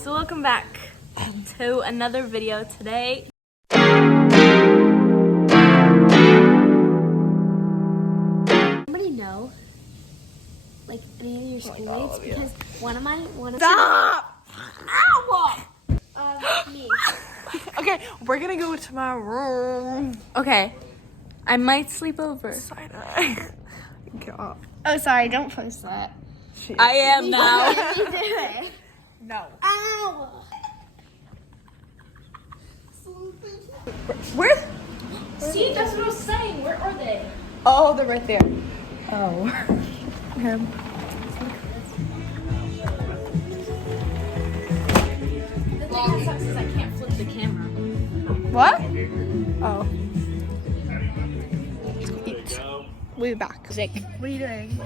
guys, welcome back to another video today. Somebody know, like any of your schoolmates, because Stop! me. Okay, we're gonna go to my room. Okay, I might sleep over. Oh, sorry, don't post that. I am now. Let me do it. No. Ow! Where? See, that's what I was saying. Where are they? Oh, they're right there. Oh. Okay. The thing that sucks is I can't flip the camera. What? Oh. Eat. We'll be back. Sick. What are you doing?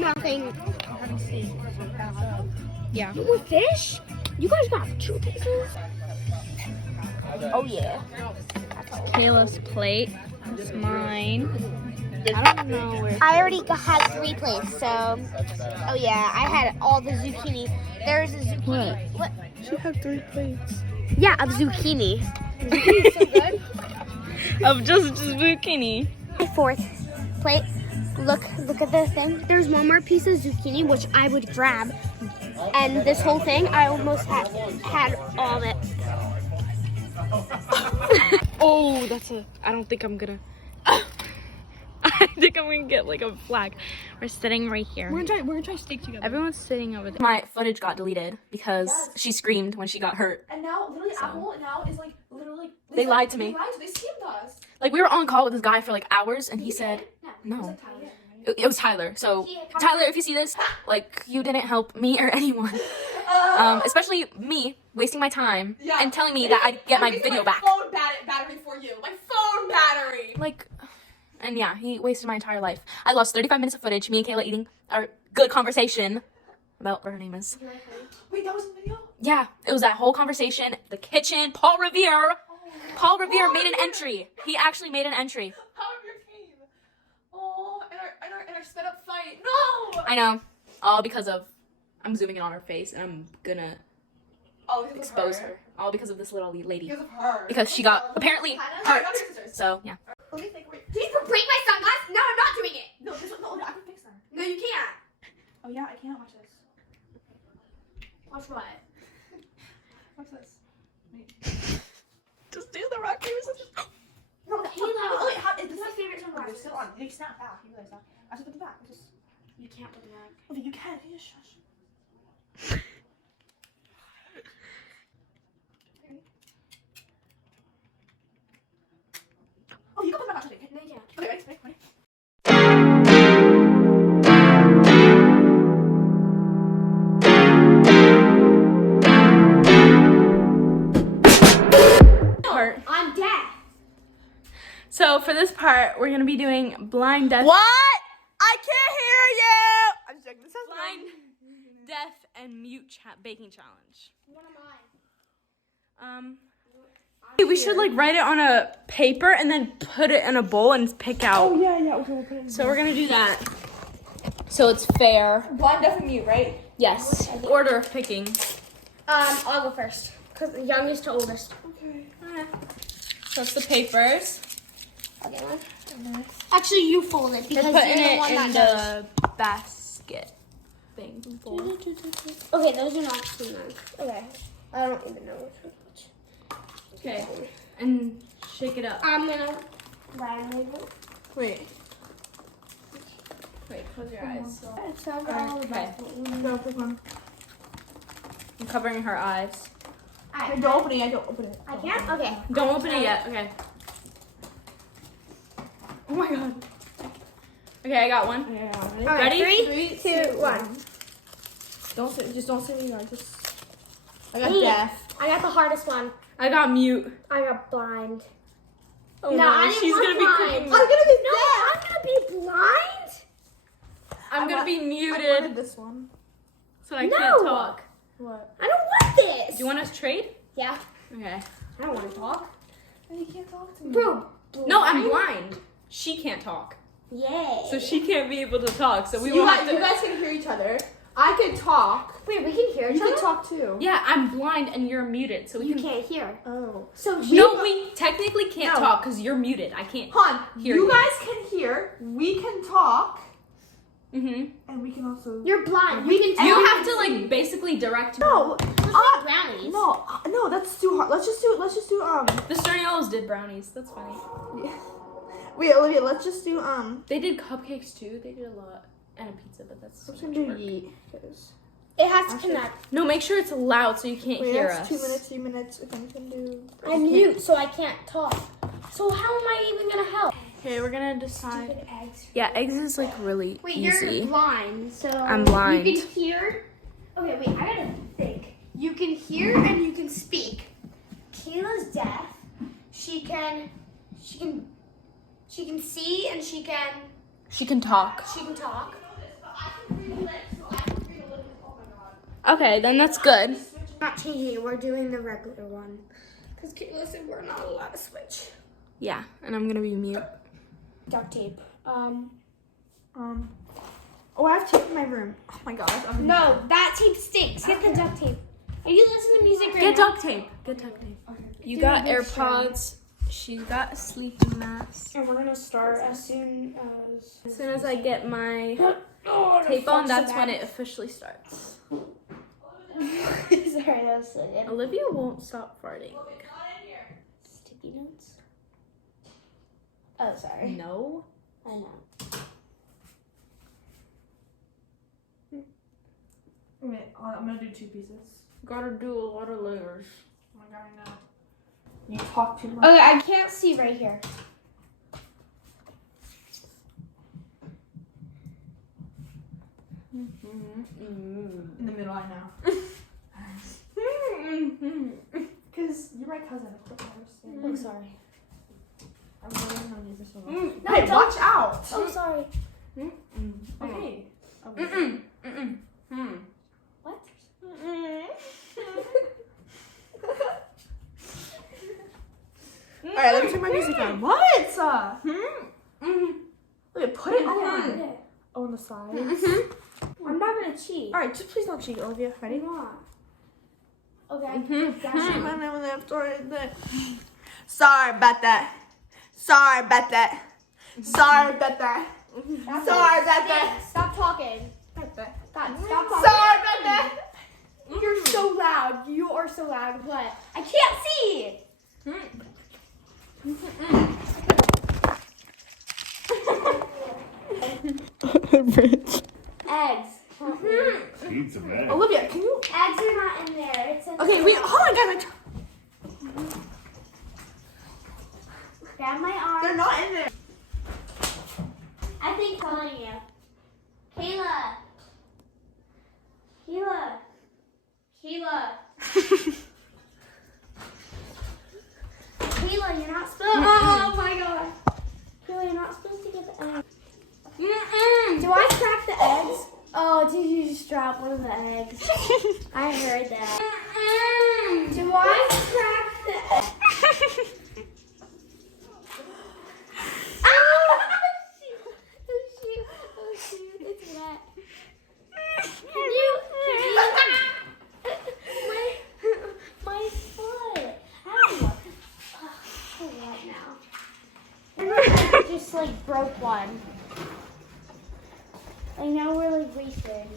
Nothing. Having steak. Yeah. No more fish? You guys got 2 pieces? Oh, yeah. Kayla's plate. It's mine. I don't know where. I already had 3 plates, so. Oh, yeah. I had all the zucchini. There's a zucchini. What? She had 3 plates. Yeah, of zucchini. Zucchini's so good. Of just zucchini. My 4th plate. Look at the thing. There's one more piece of zucchini, which I would grab. And this whole thing, I almost had all of it. Oh, I don't think I'm gonna. I think I'm gonna get like a flag. We're sitting right here. We're gonna try steak together. Everyone's sitting over there. My footage got deleted because she screamed when she got hurt. And now, literally, Apple now is like literally. They lied to me. They scammed us. Like, we were on call with this guy for like hours, and he said no. It was Tyler. So Tyler, if you see this, like, you didn't help me or anyone. Especially me wasting my time and telling me that I'd get my video back. Phone battery for you. My phone battery. Like, and yeah, he wasted my entire life. I lost 35 minutes of footage. Me and Kayla eating our good conversation about what her name is. Wait, that was a video? Yeah, it was that whole conversation. The kitchen. Paul Revere made an entry. He actually made an entry. How of your team? Oh, and our sped up fight. No! I know. All because of, I'm zooming in on her face, and I'm gonna expose her. All because of this little lady. Because of her. Because she got apparently hurt. So, yeah. Please break my sunglasses. No, I'm not doing it. No, I can fix them. No, you can't. Oh yeah, I can't watch this. Watch what? Watch this. Wait. Just do the rock, paper, scissors. No, Halo. Oh, wait, This is my favorite They're sunglasses. still on. They snap back. You realize that? I have to put them back. You can't put them back. Oh, you can. You just shush. Oh, you can put them back. Okay, No, you can't. okay, ready? Part. I'm deaf. So for this part, we're gonna be doing blind deaf. What? I can't hear you. I'm just joking. This sounds Blind, deaf, and mute baking challenge. What am We should like write it on a paper and then put it in a bowl and pick out. Oh yeah. Okay, we'll put it in. So we're gonna do that. So it's fair. Blind, deaf, and mute, right? Yes. Order of picking. I'll go first. Because the youngest to oldest. Okay. So it's the papers. Okay, one. Actually, you fold it We're because putting you're the one it in that does. the basket thing. Bowl. Okay, those are not too nice. Okay. I don't even know which one. Okay. And shake it up. I'm gonna randomly vote. Wait, close your eyes. So I've got all the Okay. best Go, pick one. I'm covering her eyes. Hey, don't open it. I don't open it. I can't? Okay. Don't open it yet. Okay. Oh my god. Okay, I got one. Yeah. All right, Ready? 3, 2, 1. Don't say me guys. I got Me. deaf. I got the hardest one. I got mute. I got blind. Oh No, no, I didn't she's want gonna be blind. cooking. I'm gonna be I'm gonna be blind? I'm gonna be I muted wanted this one. so I No. can't talk. What? I don't want this. Do you want us to trade? Yeah. Okay. I don't want to talk. You can't talk to me. Bro. No, I'm blind. She can't talk. Yay. So she can't be able to talk. So we You will guys, have to. you guys can hear each other, I can talk. Wait, we can hear each You can other? talk too. Yeah, I'm blind and you're muted, so we You can. can't hear. Oh. So No, we technically can't No. talk because you're muted. I can't. Han, Hear you you. guys can hear. We can talk. Mhm. And we can also. you're blind. We- You can You tell. have to like basically direct. No. Brownies. No, that's too hard. Let's just do. The Sterniolos did brownies. That's funny. Wait, Olivia. Let's just do. They did cupcakes too. They did a lot, and a pizza, but that's. Let's do yeet. 'Cause- It has to connect. No, make sure it's loud so you can't Wait, hear that's us. 2 minutes. 3 minutes. Okay, we can do. I'm mute, so I can't talk. So how am I even gonna help? Okay, we're gonna decide. Stupid eggs. Yeah, eggs is like really Wait, easy. you're blind, so I'm blind. You can hear. Okay, wait, I gotta think. You can hear and you can speak. Kayla's deaf. She can see and she can talk. talk. Okay, then that's good. Not changing it. We're doing the regular one. Because Kayla said we're not allowed to switch. Yeah, and I'm gonna be mute. Duct tape. Oh, I have tape in my room. Oh my god. No, that tape stinks. Get the duct tape. Are you listening to music right Get now? duct tape. Get duct tape. You Do got this AirPods. She's got a sleeping mask. And we're gonna start as soon As soon as I get my Oh, tape on, that's when it officially starts. Sorry, that was so good. Olivia won't stop farting. Sticky notes. Oh, sorry. No. I know. Wait, I'm gonna do 2 pieces. Gotta do a lot of layers. Oh my god, I know. You talk too much. Okay, I can't see right here. In the middle, I know. Because you're my cousin, of course I understand. I'm sorry. I've never known you for so long. No, Hey, don't- watch out! I'm sorry. Okay. What? Alright, let me turn my music on. What? Wait, put it on. Okay. On the side. I'm not gonna cheat. Alright, just please don't cheat, Olivia. Ready? I'm not. Okay. Sorry about that. Sorry about that. Sorry about that. Sorry about that. Stop talking. God, stop talking. Sorry about that. You're so loud. You are so loud, but I can't see. Rich. Eggs. Need some eggs. Olivia, can you? Eggs are not in there. It's in Okay, wait, hold on, guys. Grab my arm. They're not in there. I think calling you. Kayla. Kayla. Kayla, you're not supposed to. Oh my god. Kayla, you're not supposed to get the eggs. Do I crack the eggs? Oh, did you just drop one of the eggs? I heard that. Do I crack the eggs? Oh shoot, it's wet. Can you my foot. Ow. So wet now. And then I just like broke one. And now we're like racing.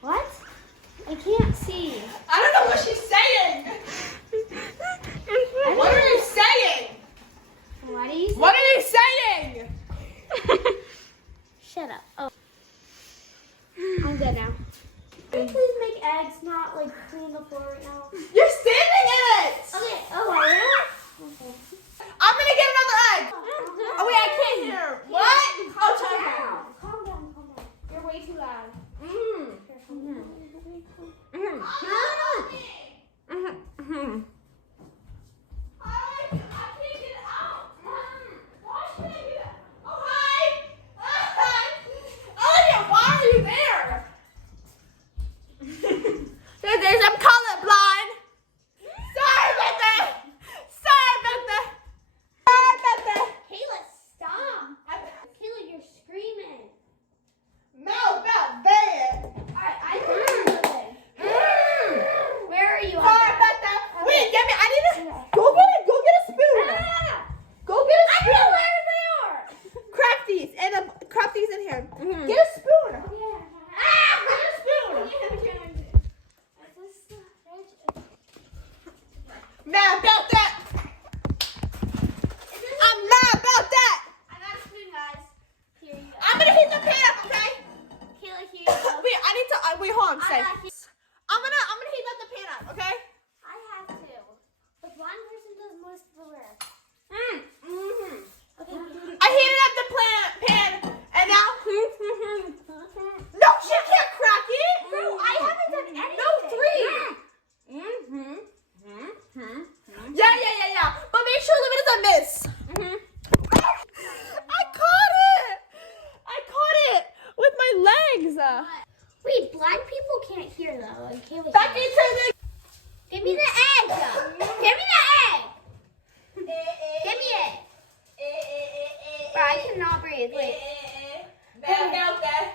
What? I can't see. I don't know what she's saying. What are you saying? What are you saying? What are you saying? Shut up. Oh. I'm good now. Can you please make eggs, not like clean the floor right now? You're standing in it. Okay, okay. Okay. I'm gonna get another egg. Oh wait, I can't hear. What? Oh, Calm down. Calm down. You're way too loud. Here, calm down. I'm colorblind. Sorry about that. Sorry about that. Sorry about that. Kayla, stop. Kayla, you're screaming. mad about that. I'm mad about that. I got a spoon, guys. Here you go. I'm gonna heat the pan up, okay? Kayla, here you go. Wait, I need to. Wait, hold on. Stay. I got you. I'm gonna heat up the pan up, okay? I have to. But one person does most of the work. Okay. I heated up the pan, and now. No, she can't crack it. No, I haven't done anything. No, 3. Yeah. But make sure Olivia doesn't miss. I caught it with my legs. Wait, blind people can't hear though. And Kayla Back can. into the. Give me the egg. Give me the egg. Give me it. Bro, I cannot breathe. Wait. I'm mad about that.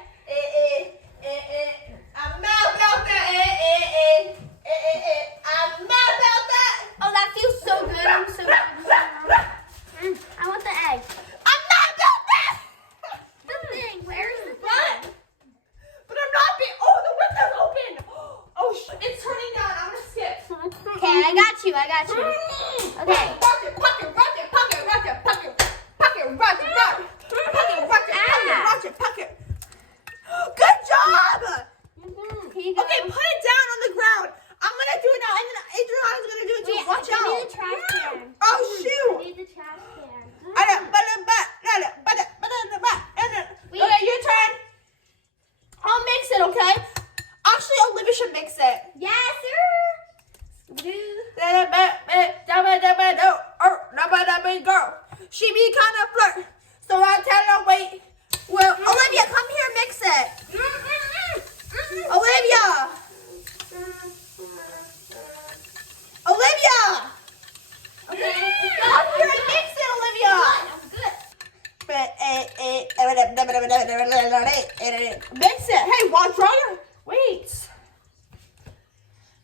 I'm mad about that. Oh, that feels so good. I'm so good. I want the egg. I'm mad about that. The thing. Where is the But thing? I'm not being. Oh, the window's open. Oh, it's turning down. I'm gonna skip. Okay, I got you. Okay. Pocket. Good job. Here you go. Okay, put it down on the ground. I'm gonna do it now, and then Adriana's gonna do it too. Wait, Watch give me out. the trash can. Oh I shoot. need the trash can. Okay, your turn. I'll mix it, okay? Actually, Olivia should mix it. Yes, sir. Girl, she be kind of flirt, so I tell her wait. Well, Olivia, come here, mix it. Olivia. Okay, come here and mix it, Olivia. I'm good. Mix it. Hey,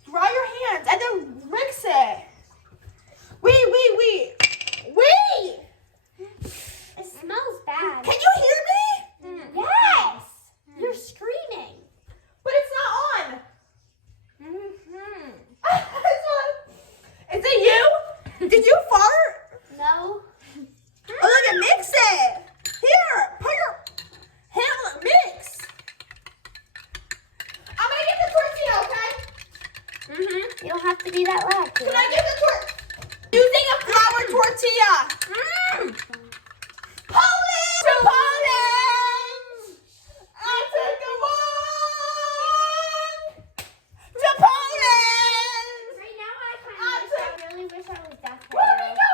dry your hands and then mix it. Wait. It smells bad. Can you hear me? Yes. You're screaming. But it's not on. It's on. Is it you? Did you fart? No. Olivia, mix it. Here, put your hand mix. I'm gonna get the tortilla, okay? You don't have to be that loud. Can I get the tortilla? Using a flour tortilla. Polish! I took a walk to Poland. Right now, I really wish I was deaf. Where did we go?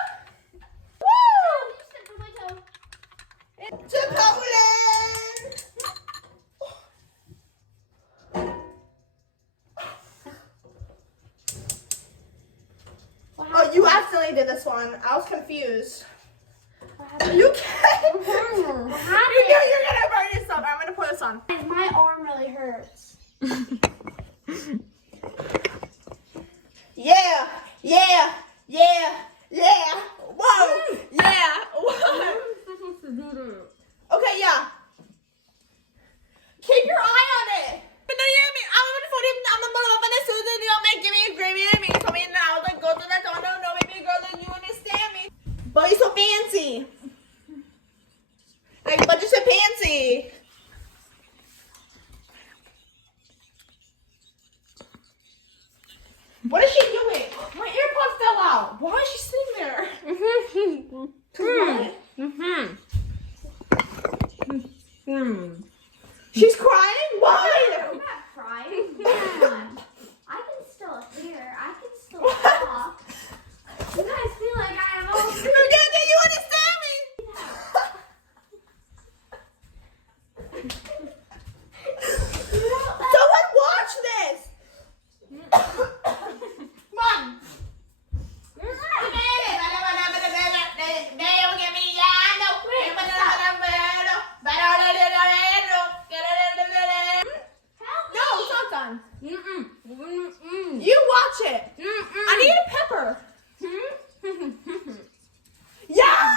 Woo! To Poland. Oh, you accidentally did this one. I was confused. You can't. You're gonna burn yourself. I'm gonna put this on. My arm really hurts. Yeah. Whoa. Yeah. Whoa. Okay, yeah. Keep your eye on it. But you're so fancy. But you're so fancy. What is she doing? My AirPod fell out. Why is she sitting there? She's crying? Why? I'm not crying. I can still hear. I can still talk. You guys feel like I am all Do you understand me? Someone watch this. Mom. No, it's not done. You watch it. I need a pepper. Yeah.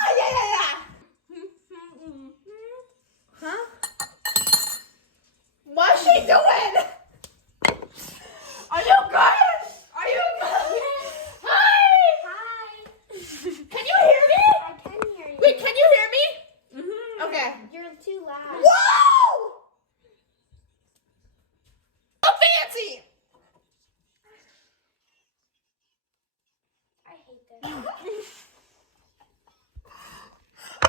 Huh? What's she doing? Are you good? Hi. fancy. I hate this.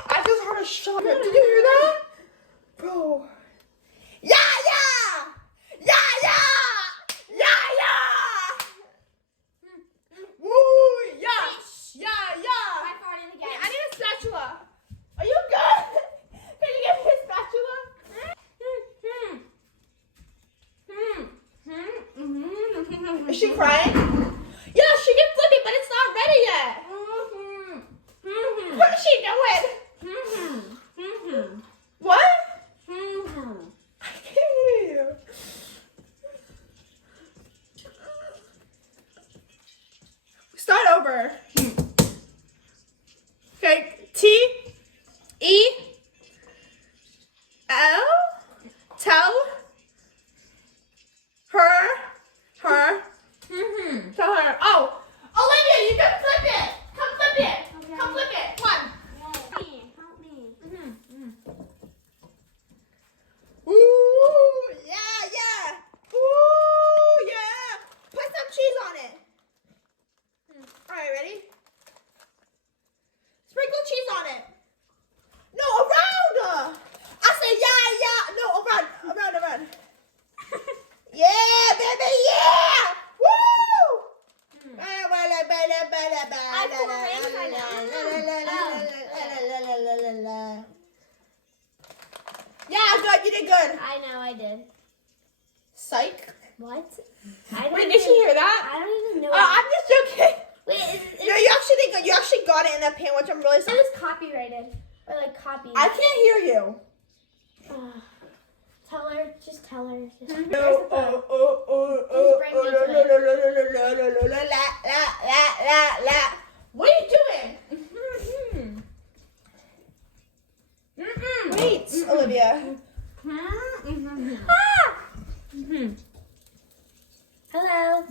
I just heard a shot. Did you hear that? Bro. Yeah, yeah! Yeah, yeah! Yeah, yeah! Woo, yeah! Yeah, yeah! I farted again. Hey, I need a spatula. Are you good? Can you give me a spatula? Is she crying? Yeah, she can flip it, but it's not ready yet. What is she doing? What? I can't hear you. Start over. Okay, T E L. Tell her. Tell her. Oh, Olivia, you can flip it. Come flip it. Okay. Come flip it. One. Help me. Ooh, yeah. Ooh, yeah. Put some cheese on it. All right, ready? Sprinkle cheese on it. No, around. I say yeah. No, around. Yeah, baby, yeah. Woo. Yeah, good. You did good. I know I did. Psych. What? Wait, did she hear that? I don't even know. I'm just joking. Wait, No, you actually got it in that pan, which I'm really it sorry. was copyrighted. Or like copied. I can't hear you. Tell her. Just tell her. Just No. Where's the phone? What are you doing? Wait, Olivia. Hello.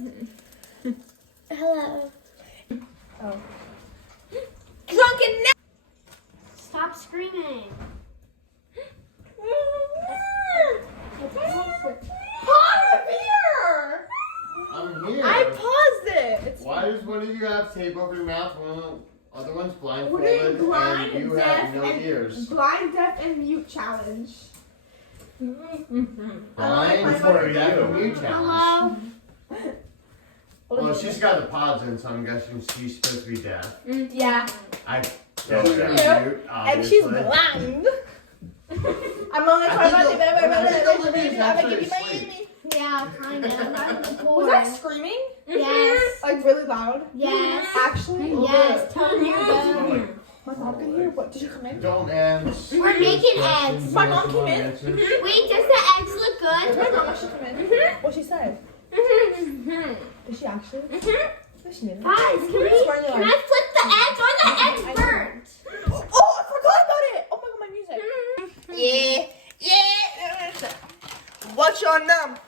Hello. Oh. Drunken now. Stop screaming. Pause here. I'm here. I paused it. It's Why does one of you have tape over your mouth when the other one's We're doing blindfolded blind, and you deaf, have no and ears? blind, deaf, and mute challenge. Blind, for deaf, and mute challenge. Hello. Well, she's got the pods in, so I'm guessing she's supposed to be deaf. Yeah. I Yeah. guess she's mute, And she's obviously. blind. I'm only I talking about think Olivia's I'm gonna actually give you my asleep. Amy. Yeah, kind of. Was that screaming? Yes. Like really loud? Yes. Actually? Yes. Tell her you're Oh, good. My mom can hear. What? Did you come in? Don't answer. We're making eggs. My mom came in. Wait, does the eggs look Did my good? mom actually come in? What she said? Did she actually? No, she didn't. Guys, can I flip the eggs or the eggs burnt? Oh, I forgot about it. Oh my god, my music. Yeah. What's your number?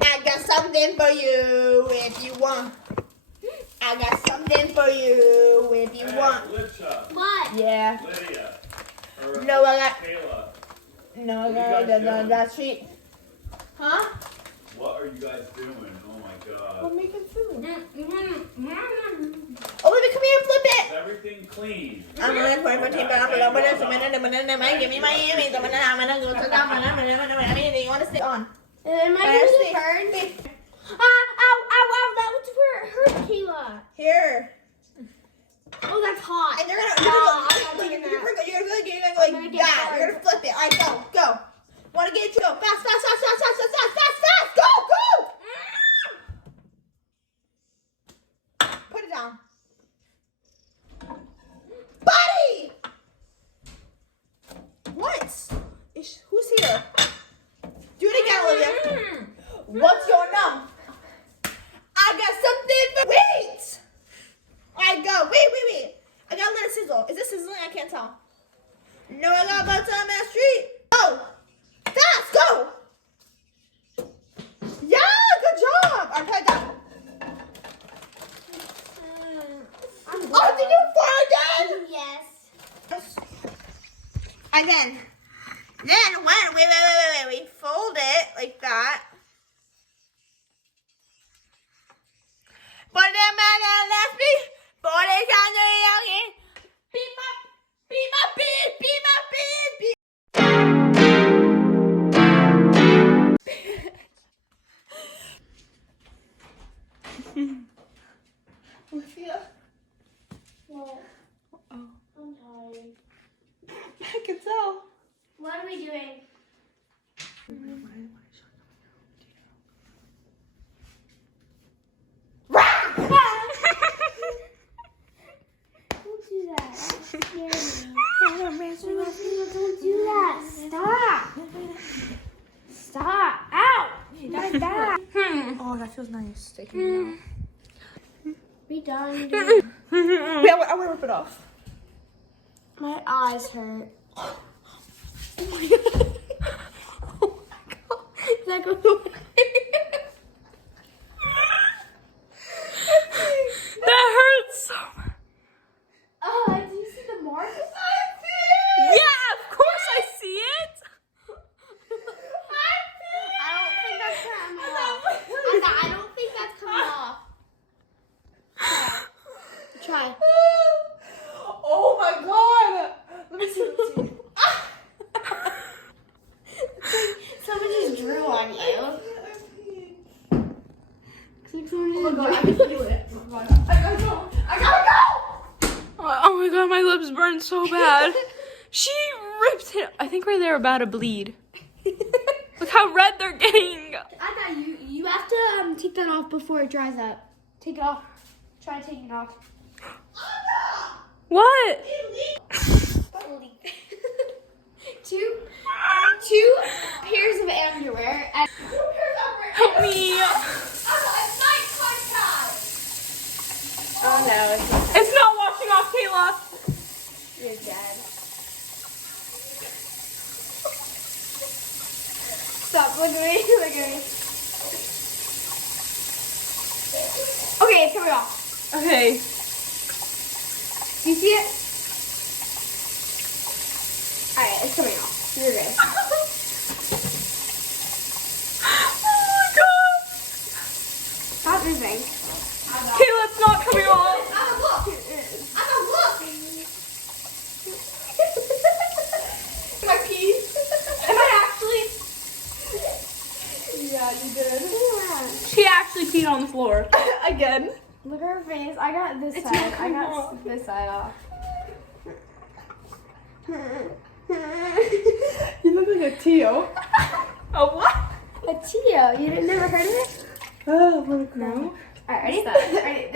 I got something for you if you want. I got something for you if you want. Licha, What? Yeah. Lydia, or No, I got. Kayla, No, I got that street. Huh? what are you guys doing? Oh my We're god. making food. Mm-hmm. Olivia, come here and flip Is it. everything clean? I'm gonna pour for team, but I'm gonna give me my Emmys. I'm gonna go to the you want to stay on? Am I gonna get burned? Ow, that was where it hurt, Kayla. Here. Oh, that's hot. And you're I'm not taking that. gonna go like I'm gonna get that. burned. You're gonna flip it. All right, go. Wanna get it to go fast. Go. Put it down. Buddy! What? Who's here? Do it again, Olivia. What's your num? I got something for. Wait! I go. Wait. I gotta let it sizzle. Is it sizzling? I can't tell. No, I got butter on that street. Go! Fast, go! Yeah, good job! Alright, put it down. Oh, did you fart again? Yes. And then when we fold it like that. But that man that left me, boy, they trying to young in. Be my bitch, be my bitch, be. Lucia. What? Oh. I'm tired. I can tell. What are we doing? Don't do that. That scares me. Don't do that. Stop. Stop. Ow. My back. Oh, that feels nice. Taking it out. We done. Wait, I want to rip it off. My eyes hurt. Oh my god. Oh my god. Is that going away? That hurts so much. Oh, do you see the mark? Yeah, of course I see it. I don't think that's coming off. I don't think that's coming off. Try. Oh my god. Let me see. Someone just drew on you. Oh my god, I can feel it. Oh my god. I gotta go. Oh my god, my lips burn so bad. She ripped it. I think right there about to bleed. Look how red they're getting. I thought you have to take that off before it dries up. Take it off. Try taking it off. What? Two pairs of underwear and Help me. oh no, it's not. It's not washing off, Kayla. You're dead. Stop, look at me, look at me. Okay, it's coming off. Okay. Do you see it? Alright, it's coming off. You're good. Oh my god. Stop moving. Kayla, it's not coming off. I'm a look. My pee. Am I actually? Yeah, you did. She actually peed on the floor. Again. Look at her face. I got this It's side. not I coming got off. this side off. You look like a Tio. A what? A Tio. You didn't never heard of it? Oh, what a crap. No. Alright, ready? What's that? Ready?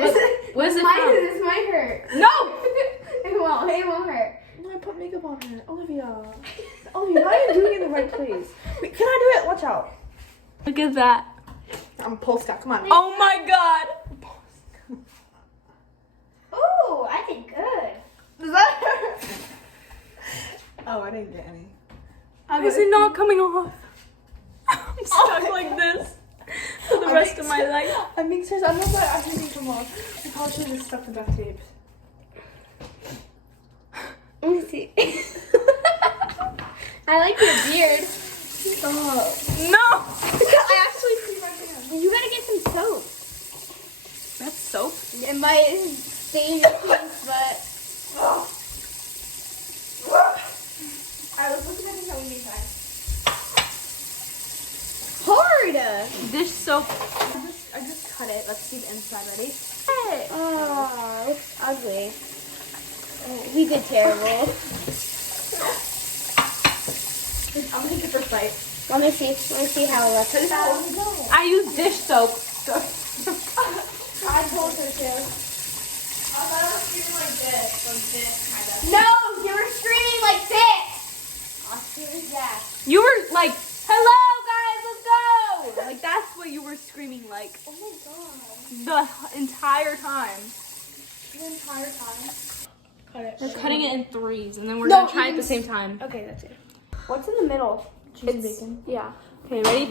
What is it might, from? this might hurt. No. It won't hurt. No, I put makeup on her. Olivia. Olivia, how are you doing it in the right place? Wait, can I do it? Watch out. Look at that. I'm post out. Come on. Oh my god. Ooh, I did good. Does that hurt? Oh, I didn't get any. Why is it not coming off? I'm stuck like this for the rest of my life. I'm being serious. I don't know if I actually need to come off. I probably should have just stuck the duct tape. Let me see. I like your beard. Oh. No. I actually see my hand. You gotta get some soap. That's soap. It might stain your face, but Alright, let's look at this how we make time. hard. Dish soap. I just cut it. Let's see the inside. Ready? Oh, it's ugly. We did terrible. I'm gonna take it for sight. Let me see how it looks. I use dish soap. I told her to. I thought I was screaming like this kind of. No, you were screaming like this. I'll scream that. You were like, "Hello, guys, let's go!" Like that's what you were screaming like Oh my god. the entire time. The entire time. Cut it. We're cutting it in threes, and then we're No, gonna try it at the even same time. Okay, that's it. What's in the middle? Cheese and bacon. Yeah. Okay, ready?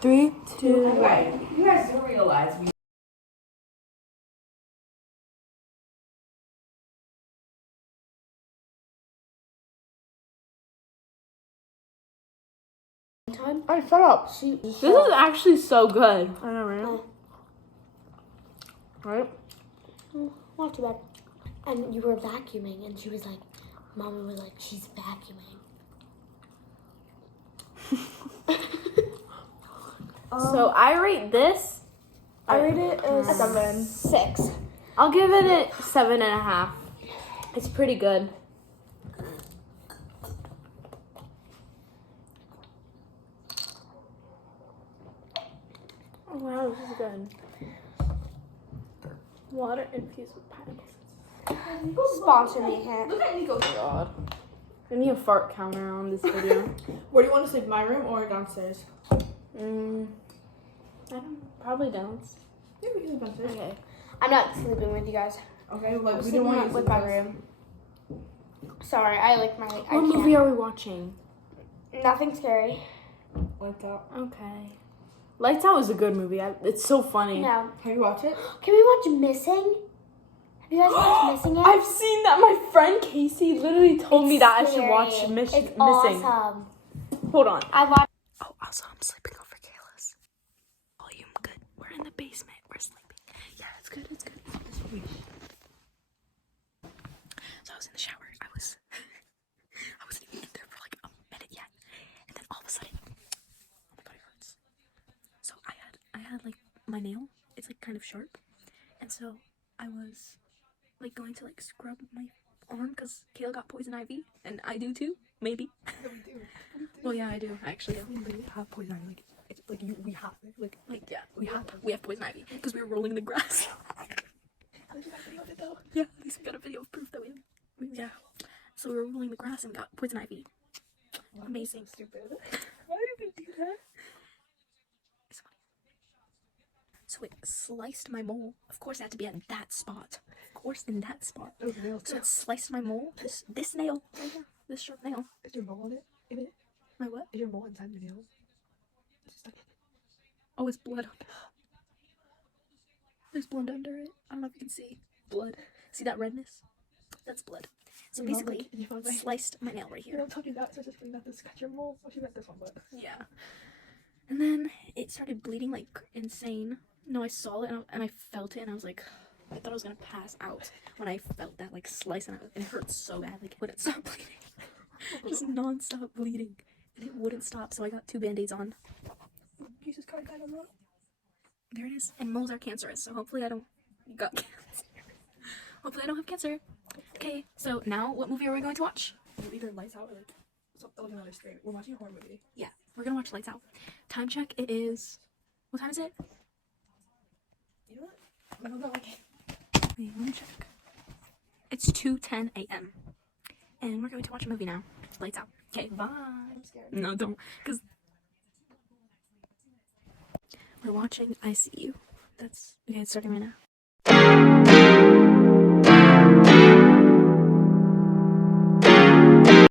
Three, 2. Right. You guys do realize we I shut up. This is actually so good. I know, right? Right? Not too bad. And you were vacuuming, and she was like, Mama was like, she's vacuuming. So I rate this. I rate it a 6. I'll give it a 7.5. It's pretty good. Oh wow, this is good. Water infused with pineapple. Sponsor me, Hannah. Look at Nico. God. I need a fart counter on this video. Where do you want to sleep? My room or downstairs? I don't. Probably downstairs. Yeah, we can sleep downstairs. Okay. I'm not sleeping with you guys. Okay, I'm like we sleeping don't want to with my room. Sorry, I like my. I What movie are we watching? Nothing scary. Lights out. Okay. Lights Out is a good movie. It's so funny. No. Have you watched it? Can we watch Missing? Have you guys watched Missing yet? I've seen that. My friend Casey literally told me that I should watch Scary. Missing. It's awesome. Hold on. I watched. Oh, also, I'm sleeping over Kayla's. Volume good. We're in the basement. We're sleeping. Yeah, it's good. It's good. So I was in the shower. I wasn't even in there for like a minute yet, and then all of a sudden, oh my god, it hurts. So I had like my nail. It's like kind of sharp, and so I was like going to like scrub my arm because Kayla got poison ivy, and I do too. Maybe. No, we do. Well, yeah, I do actually. We have poison ivy. Like, it's like you. We have it. Like Yeah, we have poison ivy because we were rolling in the grass. At least you got a video of it though. Yeah, at least we got a video of proof that we yeah. So we were rolling the grass and got poison ivy. Amazing. Stupid. Why did we do that? It's funny. So it sliced my mole. Of course, it had to be at that spot. Of course, in that spot. Those nails. So it sliced my mole. This nail right here. This sharp nail. Is your mole in it? In it? My what? Is your mole inside the nails? It's stuck in it. Oh, it's blood. There's blood under it. I don't know if you can see. Blood. See that redness? That's blood. So basically, sliced my nail right You here. don't tell me that, so just bring that to scratch your mole. Oh, she meant this one, but. Yeah. And then it started bleeding like insane. No, I saw it and I felt it and I was like, I thought I was gonna pass out when I felt that like slice and it hurt so bad. Like, it wouldn't stop bleeding. Just non-stop bleeding. And it wouldn't stop, so I got 2 band-aids on. Jesus Christ, I don't know. There it is. And moles are cancerous, so hopefully I don't got cancer. Hopefully I don't have cancer. Okay, so now what movie are we going to watch? Either Lights Out or like something else straight. We're watching a horror movie. Yeah, we're gonna watch Lights Out. Time check, it is... What time is it? You know what? I don't know. Wait, let me check. It's 2:10 a.m. And we're going to watch a movie now. Lights Out. Okay, bye. I'm scared. No, don't. Because we're watching I See You. That's... Okay, it's starting right now.